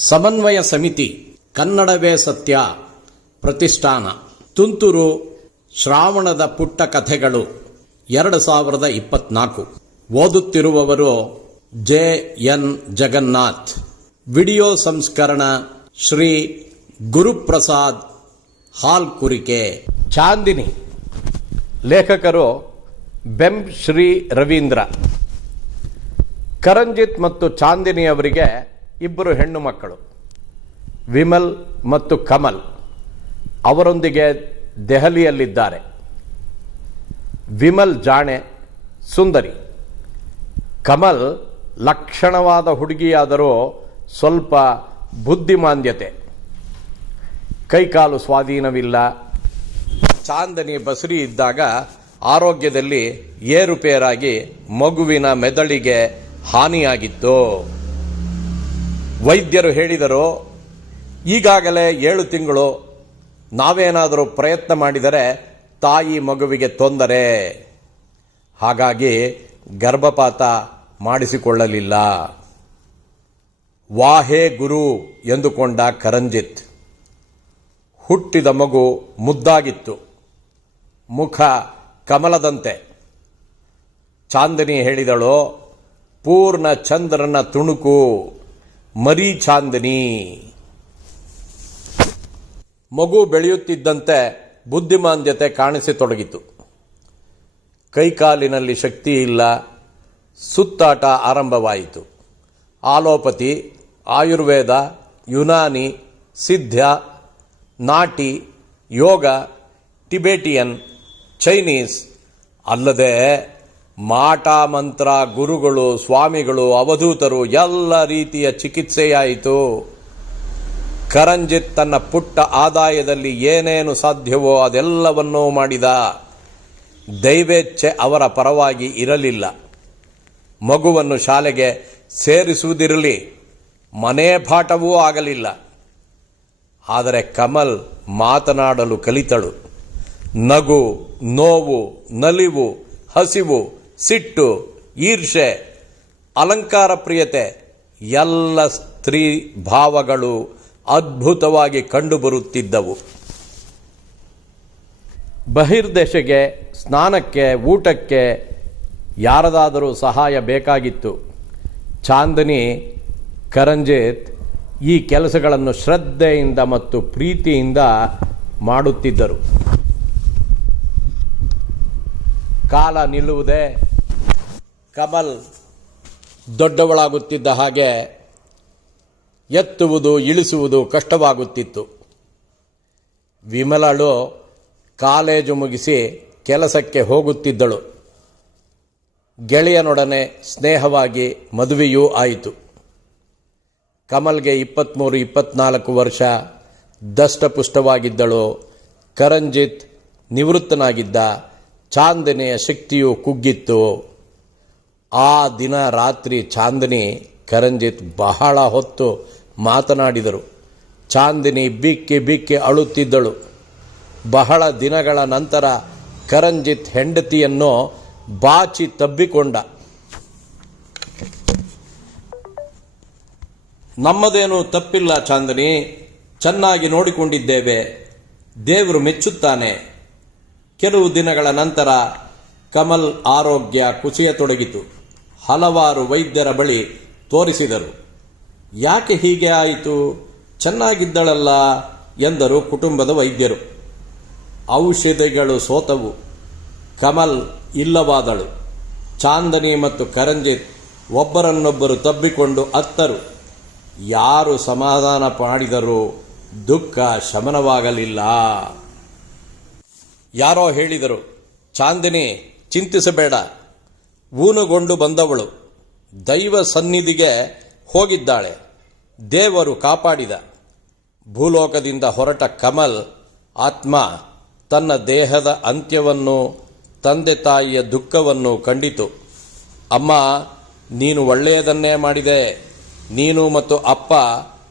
ಸಮನ್ವಯ ಸಮಿತಿ ಕನ್ನಡವೇ ಸತ್ಯ ಪ್ರತಿಷ್ಠಾನ ತುಂತುರು ಶ್ರಾವಣದ ಪುಟ್ಟ ಕಥೆಗಳು 2024 ಓದುತ್ತಿರುವವರು JN ಜಗನ್ನಾಥ್. ವಿಡಿಯೋ ಸಂಸ್ಕರಣ ಶ್ರೀ ಗುರುಪ್ರಸಾದ್ ಹಾಲ್ಕುರಿಕೆ. ಚಾಂದಿನಿ. ಲೇಖಕರು ಬೆಂ ಶ್ರೀ ರವೀಂದ್ರ. ಕರಂಜಿತ್ ಮತ್ತು ಚಾಂದಿನಿ ಅವರಿಗೆ ಇಬ್ಬರು ಹೆಣ್ಣು ಮಕ್ಕಳು, ವಿಮಲ್ ಮತ್ತು ಕಮಲ್. ಅವರೊಂದಿಗೆ ದೆಹಲಿಯಲ್ಲಿದ್ದಾರೆ. ವಿಮಲ್ ಜಾಣೆ, ಸುಂದರಿ. ಕಮಲ್ ಲಕ್ಷಣವಾದ ಹುಡುಗಿಯಾದರೂ ಸ್ವಲ್ಪ ಬುದ್ಧಿಮಾಂದ್ಯತೆ, ಕೈಕಾಲು ಸ್ವಾಧೀನವಿಲ್ಲ. ಚಾಂದಿನಿ ಬಸುರಿ ಇದ್ದಾಗ ಆರೋಗ್ಯದಲ್ಲಿ ಏರುಪೇರಾಗಿ ಮಗುವಿನ ಮೆದುಳಿಗೆ ಹಾನಿಯಾಗಿತ್ತು. ವೈದ್ಯರು ಹೇಳಿದರು, ಈಗಾಗಲೇ 7 ತಿಂಗಳು, ನಾವೇನಾದರೂ ಪ್ರಯತ್ನ ಮಾಡಿದರೆ ತಾಯಿ ಮಗುವಿಗೆ ತೊಂದರೆ. ಹಾಗಾಗಿ ಗರ್ಭಪಾತ ಮಾಡಿಸಿಕೊಳ್ಳಲಿಲ್ಲ. ವಾಹೇ ಗುರು ಎಂದುಕೊಂಡ ಕರಂಜಿತ್. ಹುಟ್ಟಿದ ಮಗು ಮುದ್ದಾಗಿತ್ತು, ಮುಖ ಕಮಲದಂತೆ. ಚಾಂದಿನಿ ಹೇಳಿದಳು, ಪೂರ್ಣ ಚಂದ್ರನ ತುಣುಕು, ಮರಿ ಚಾಂದಿನಿ. ಮಗು ಬೆಳೆಯುತ್ತಿದ್ದಂತೆ ಬುದ್ಧಿಮಾಂದ್ಯತೆ ಕಾಣಿಸತೊಡಗಿತು. ಕೈಕಾಲಿನಲ್ಲಿ ಶಕ್ತಿ ಇಲ್ಲ, ಸುತ್ತಾಟ ಆರಂಭವಾಯಿತು. ಆಲೋಪತಿ, ಆಯುರ್ವೇದ, ಯುನಾನಿ, ಸಿದ್ಧ, ನಾಟಿ, ಯೋಗ, ಟಿಬೇಟಿಯನ್, ಚೈನೀಸ್, ಅಲ್ಲದೆ ಮಾಟ ಮಂತ್ರ, ಗುರುಗಳು, ಸ್ವಾಮಿಗಳು, ಅವಧೂತರು, ಎಲ್ಲ ರೀತಿಯ ಚಿಕಿತ್ಸೆಯಾಯಿತು. ಕರಂಜಿತ್ ತನ್ನ ಪುಟ್ಟ ಆದಾಯದಲ್ಲಿ ಏನೇನು ಸಾಧ್ಯವೋ ಅದೆಲ್ಲವನ್ನೂ ಮಾಡಿದ. ದೈವೇಚ್ಛೆ ಅವರ ಪರವಾಗಿ ಇರಲಿಲ್ಲ. ಮಗುವನ್ನು ಶಾಲೆಗೆ ಸೇರಿಸುವುದಿರಲಿ, ಮನೆ ಪಾಠವೂ ಆಗಲಿಲ್ಲ. ಆದರೆ ಕಮಲ್ ಮಾತನಾಡಲು ಕಲಿತಳು. ನಗು, ನೋವು, ನಲಿವು, ಹಸಿವು, ಸಿಟ್ಟು, ಈರ್ಷೆ, ಅಲಂಕಾರ ಪ್ರಿಯತೆ, ಎಲ್ಲ ಸ್ತ್ರೀ ಭಾವಗಳು ಅದ್ಭುತವಾಗಿ ಕಂಡುಬರುತ್ತಿದ್ದವು. ಬಹಿರ್ದೇಶಕ್ಕೆ, ಸ್ನಾನಕ್ಕೆ, ಊಟಕ್ಕೆ ಯಾರದಾದರೂ ಸಹಾಯ ಬೇಕಾಗಿತ್ತು. ಚಾಂದಿನಿ, ಕರಂಜಿತ್ ಈ ಕೆಲಸಗಳನ್ನು ಶ್ರದ್ಧೆಯಿಂದ ಮತ್ತು ಪ್ರೀತಿಯಿಂದ ಮಾಡುತ್ತಿದ್ದರು. ಕಾಲ ನಿಲ್ಲುವುದೇ. ಕಮಲ್ ದೊಡ್ಡವಳಾಗುತ್ತಿದ್ದ ಹಾಗೆ ಎತ್ತುವುದು ಇಳಿಸುವುದು ಕಷ್ಟವಾಗುತ್ತಿತ್ತು. ವಿಮಲಳು ಕಾಲೇಜು ಮುಗಿಸಿ ಕೆಲಸಕ್ಕೆ ಹೋಗುತ್ತಿದ್ದಳು. ಗೆಳೆಯನೊಡನೆ ಸ್ನೇಹವಾಗಿ ಮದುವೆಯೂ ಆಯಿತು. ಕಮಲ್ಗೆ 23-24 ವರ್ಷ, ದಷ್ಟಪುಷ್ಟವಾಗಿದ್ದಳು. ಕರಂಜಿತ್ ನಿವೃತ್ತನಾಗಿದ್ದ. ಚಾಂದಿನಿಯ ಶಕ್ತಿಯು ಕುಗ್ಗಿತ್ತು. ಆ ದಿನ ರಾತ್ರಿ ಚಾಂದಿನಿ, ಕರಂಜಿತ್ ಬಹಳ ಹೊತ್ತು ಮಾತನಾಡಿದರು. ಚಾಂದಿನಿ ಬಿಕ್ಕಿ ಬಿಕ್ಕಿ ಅಳುತ್ತಿದ್ದಳು. ಬಹಳ ದಿನಗಳ ನಂತರ ಕರಂಜಿತ್ ಹೆಂಡತಿಯನ್ನು ಬಾಚಿ ತಬ್ಬಿಕೊಂಡ. ನಮ್ಮದೇನು ತಪ್ಪಿಲ್ಲ ಚಾಂದಿನಿ, ಚೆನ್ನಾಗಿ ನೋಡಿಕೊಂಡಿದ್ದೇವೆ, ದೇವರು ಮೆಚ್ಚುತ್ತಾನೆ. ಕೆಲವು ದಿನಗಳ ನಂತರ ಕಮಲ್ ಆರೋಗ್ಯ ಕುಸಿಯತೊಡಗಿತು. ಹಲವಾರು ವೈದ್ಯರ ಬಳಿ ತೋರಿಸಿದರು. ಯಾಕೆ ಹೀಗೆ ಆಯಿತು, ಚೆನ್ನಾಗಿದ್ದಳಲ್ಲ ಎಂದರು ಕುಟುಂಬದ ವೈದ್ಯರು. ಔಷಧಿಗಳು ಸೋತವು. ಕಮಲ್ ಇಲ್ಲವಾದಳು. ಚಾಂದಿನಿ ಮತ್ತು ಕರಂಜಿತ್ ಒಬ್ಬರನ್ನೊಬ್ಬರು ತಬ್ಬಿಕೊಂಡು ಅತ್ತರು. ಯಾರು ಸಮಾಧಾನ ಮಾಡಿದರೂ ದುಃಖ ಶಮನವಾಗಲಿಲ್ಲ. ಯಾರೋ ಹೇಳಿದರು, ಚಾಂದಿನಿ ಚಿಂತಿಸಬೇಡ, ಊನುಗೊಂಡು ಬಂದವಳು, ದೈವ ಸನ್ನಿಧಿಗೆ ಹೋಗಿದ್ದಾಳೆ, ದೇವರು ಕಾಪಾಡಿದ. ಭೂಲೋಕದಿಂದ ಹೊರಟ ಕಮಲ್ ಆತ್ಮ ತನ್ನ ದೇಹದ ಅಂತ್ಯವನ್ನು, ತಂದೆ ತಾಯಿಯ ದುಃಖವನ್ನು ಕಂಡಿತು. ಅಮ್ಮ, ನೀನು ಒಳ್ಳೆಯದನ್ನೇ ಮಾಡಿದೆ. ನೀನು ಮತ್ತು ಅಪ್ಪ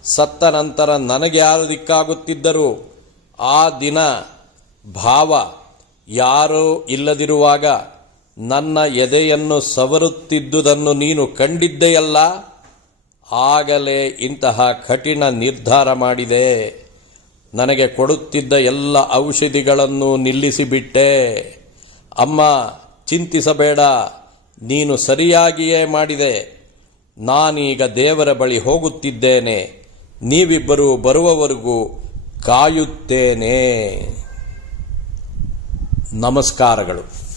ಸತ್ತ ನಂತರ ನನಗೆ ಯಾರು ದಿಕ್ಕಾಗುತ್ತಿದ್ದರು? ಆ ದಿನ ಭಾವ ಯಾರೂ ಇಲ್ಲದಿರುವಾಗ ನನ್ನ ಎದೆಯನ್ನು ಸವರುತ್ತಿದ್ದುದನ್ನು ನೀನು ಕಂಡಿದ್ದೆಯಲ್ಲ. ಆಗಲೇ ಇಂತಹ ಕಠಿಣ ನಿರ್ಧಾರ ಮಾಡಿದೆ. ನನಗೆ ಕೊಡುತ್ತಿದ್ದ ಎಲ್ಲ ಔಷಧಿಗಳನ್ನು ನಿಲ್ಲಿಸಿಬಿಟ್ಟೆ. ಅಮ್ಮ, ಚಿಂತಿಸಬೇಡ, ನೀನು ಸರಿಯಾಗಿಯೇ ಮಾಡಿದೆ. ನಾನೀಗ ದೇವರ ಬಳಿ ಹೋಗುತ್ತಿದ್ದೇನೆ. ನೀವಿಬ್ಬರೂ ಬರುವವರೆಗೂ ಕಾಯುತ್ತೇನೆ. ನಮಸ್ಕಾರಗಳು.